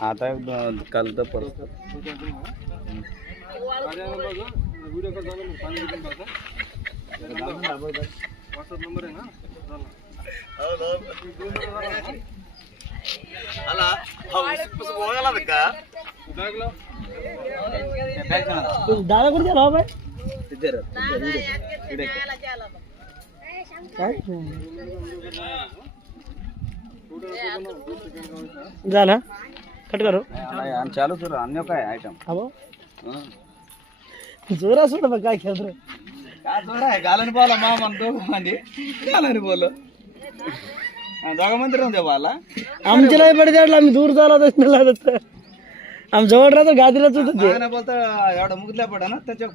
आता काल तर परत दादा कुठे गेला बाय झाला कट करू चालू सर अन्य काय आयटम जोर असो ना काय खेळतो काय जोर आहे गालन बोला मा म्हणतो म्हणजे गालन बोल दोघा मंदिर राहून द्या बाला आमच्या नाही पडते आम्ही दूर झाला आम जवळ राहतो गादीलाच होत बोलता एवढा मुगल्या पडा ना त्याच्या